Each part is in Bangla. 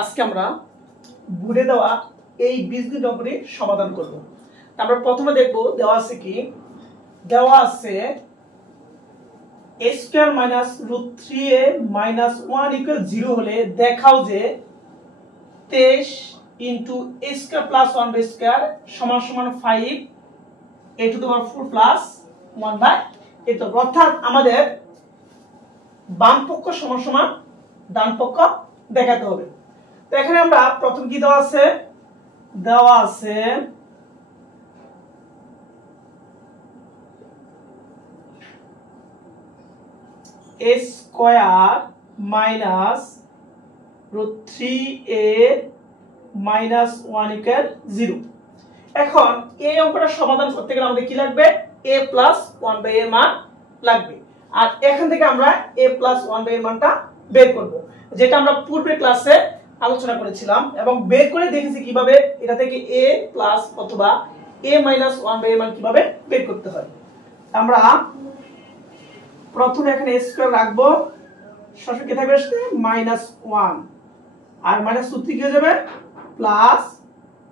আজকে আমরা বোর্ডে দেওয়া এই বীজগণিত অঙ্কটি সমাধান করব। আমরা প্রথমে দেখব দেওয়া আছে কি, দেওয়া আছে a square minus root 3a minus 1 equal 0 হলে দেখাও যে 23 into a square plus 1 by square সমান সমান 5 a to the power 4 plus 1 by a তো অর্থাৎ আমাদের বাম পক্ষ সমান সমান ডান পক্ষ দেখাতে হবে। তো এখানে আমরা প্রথম কি দেওয়া আছে, a square minus root 3a minus 1 equal 0। এখন এই অঙ্কটা সমাধান করতে গেলে আমাদের কি লাগবে, a প্লাস 1 বাই এর মান লাগবে। আর এখান থেকে আমরা a প্লাস 1 বাই এর মানটা বের করব, যেটা আমরা পূর্বের ক্লাসে আলোচনা করেছিলাম এবং বের করে দেখেছি কিভাবে এটা থেকে a প্লাস অথবা a মাইনাস 1 বাই এর মান কিভাবে বের করতে হয়। আমরা প্রথমে এখানে a স্কয়ার রাখবো, সরাসরি কি থাকবে মাইনাস 1 আর মাইনাস রুট 3 কি হয়ে যাবে প্লাস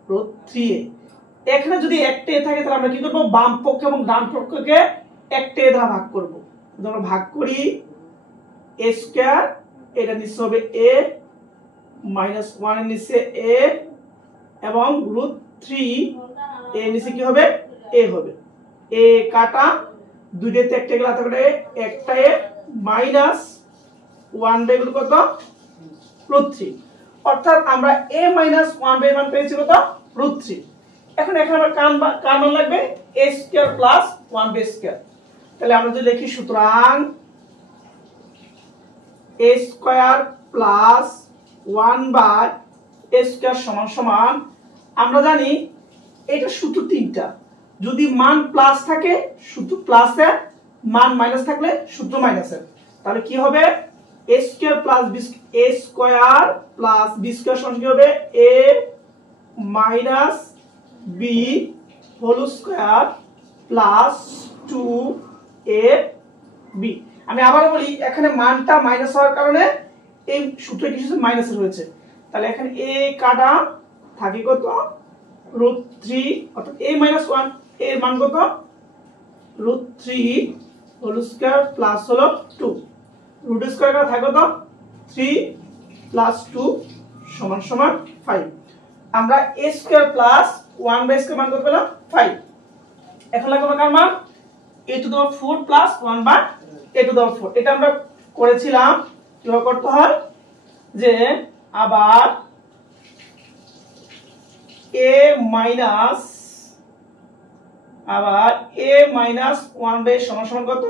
রুট 3a। এখানে যদি একটা a থাকে তাহলে আমরা কি করব, বাম পক্ষ এবং ডান পক্ষকে একটা a দ্বারা ভাগ করব। যদি আমরা ভাগ করি a স্কয়ার, এটা নিচে হবে a মাইনাস 1 এর নিচে a এবং রুট 3 এর নিচে কি হবে a হবে। a কাটা দুইটাতে একটা গেলে তাহলে একটা a মাইনাস 1 বাই কত রুট 3, অর্থাৎ আমরা a মাইনাস 1 বাই মান পেয়েছি কত রুট 3। এখন এখানে আমরা কার মান লাগবে a square plus 1 by square. তাহলে আমরা যদি লিখি সুতরাং a square plus 1 by a square সমান সমান, আমরা জানি এটা সূত্র তিনটা, যদি মান প্লাস থাকে সূত্র প্লাসের, মান মাইনাস থাকলে সূত্র মাইনাসের। তাহলে কি হবে a square plus a square plus b square সমান কি হবে a minus b whole square plus 2ab। আমি আবারো বলি, এখানে মানটা মাইনাস হওয়ার কারণে এই সূত্রে কিছু মাইনাসের হয়েছে। তাহলে এখানে a কাটা থাকে কত রুট 3, অর্থাৎ a মাইনাস 1 এর মান কত রুট 3 হোল স্কয়ার প্লাস হলো 2, রুট স্কয়ার কাটা থাকে কত 3 প্লাস 2 সমান সমান 5। আমরা a square plus 1 by square মান কত পেলাম 5। এখন লাগবে কার মান a to the power 4 plus 1 by a to the power 4। এটা আমরা করেছিলাম, কিভাবে করতে হয় যে আবার a মাইনাস 1 বাই সমান সমান কত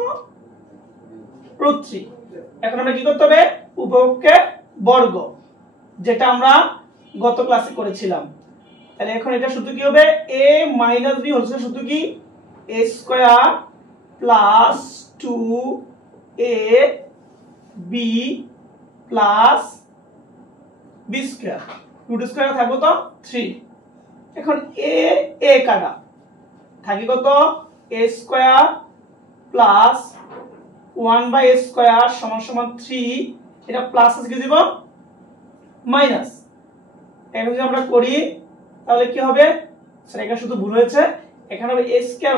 রুট 3। এখন আমরা কি করতে হবে, উভয়কে বর্গ, যেটা আমরা গত ক্লাসে করেছিলাম। তাহলে এখন এটা সূত্র কি হবে a minus b whole square, সূত্র কি a square plus 2ab plus b square, root square থাকবে তো 3। এখন a কাটা থাকে কত a square plus 1 by a square সমান সমান 3, এটা প্লাস কি দিব মাইনাস। এখন যদি আমরা করি তাহলে কি হবে, স্যার এখানে শুধু ভুল হয়েছে, এখানে হবে a square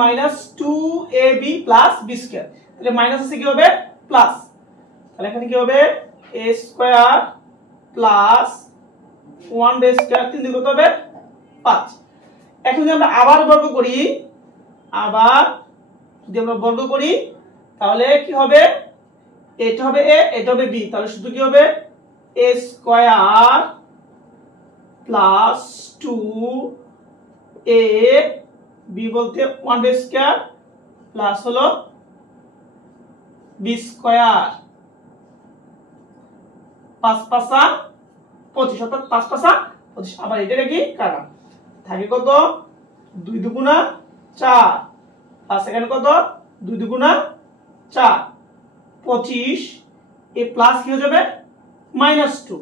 minus 2ab plus b square. তাহলে মাইনাস আছে কি হবে প্লাস, তাহলে এখানে কি হবে a square plus 1 by square 3 দিয়ে কত হবে 5। এখন যদি আমরা আবার বর্গ করি, তাহলে কি হবে, এটা হবে a এটা হবে b, তাহলে শুধু কি হবে a স্কয়ার প্লাস 2ab বলতে 1 বাই স্কয়ার প্লাস হলো b স্কয়ার 5 5 25, অর্থাৎ 5 5 25। আবার এটা কি কাটা থাকে কত 2 দুগুণা 4 প্লাস এখানে কত 2 দুগুণা 4 25, এই প্লাস কি হয়ে যাবে মাইনাস 2।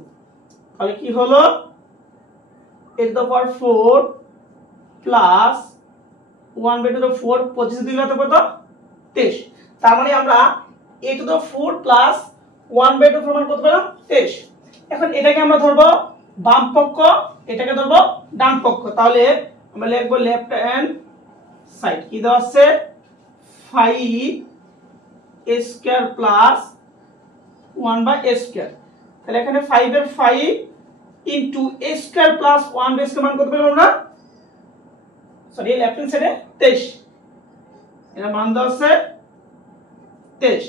তাহলে কি হলো a to the power 4 plus 1 by to the 4, 25 দিলে কত 23। তার মানে আমরা a টু দি 4 প্লাস 1/2 এর মান কত পেলাম 23। এখন এটাকে আমরা ধরবো বাম পক্ষ, এটাকে ধরবো ডান পক্ষ। তাহলে আমরা লিখবো লেফট হ্যান্ড সাইড কি দেওয়া আছে 5 a square plus 1/a square. তাহলে এখানে 5 এর 5 into a square plus 1/a square মান কত পেলাম আমরা, সরি লেফট হ্যান্ড সাইডে 23, এর মান দেওয়া আছে 23।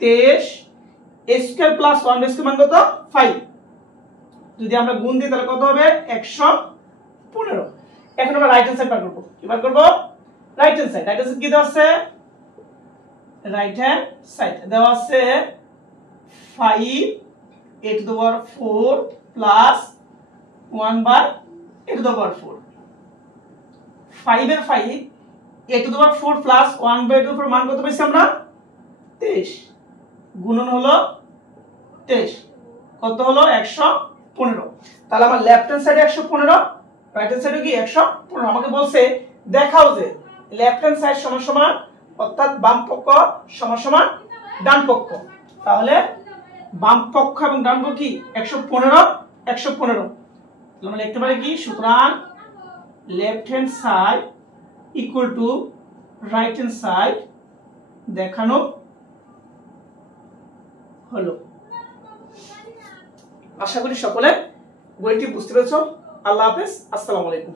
23 a square plus 1/a square মান কত 5, যদি আমরা গুণ দিই তাহলে কত হবে 115। এখন আমরা রাইট হ্যান্ড সাইড বার করব। কি বার করব, right hand side. Right hand side কি দেওয়া আছে, রাইট হ্যান্ড সাইড দেওয়া আছে 5 a to the power 4 plus 1/a to the power 4। 5 এর 5 a to the power 4 plus 1/a to the power মান কত পেয়েছি আমরা 23, গুণন হলো 23, কত হলো 115। তাহলে আমার লেফট হ্যান্ড সাইডে 115, রাইট হ্যান্ড সাইডে কি 115। আমাকে বলছে দেখাও যে লেফট হ্যান্ড সাইড সমান সমান, অর্থাৎ বাম পক্ষ সমান সমান ডান পক্ষ। তাহলে বাম পক্ষ এবং ডান পক্ষ কি 115 115। আমরা লিখতে পারি কি, সুতরাং left hand side equal to right hand side দেখানো হলো। আশা করি সকলে বইটি বুঝতে পেরেছো। আল্লাহ হাফেজ, আসসালামু আলাইকুম।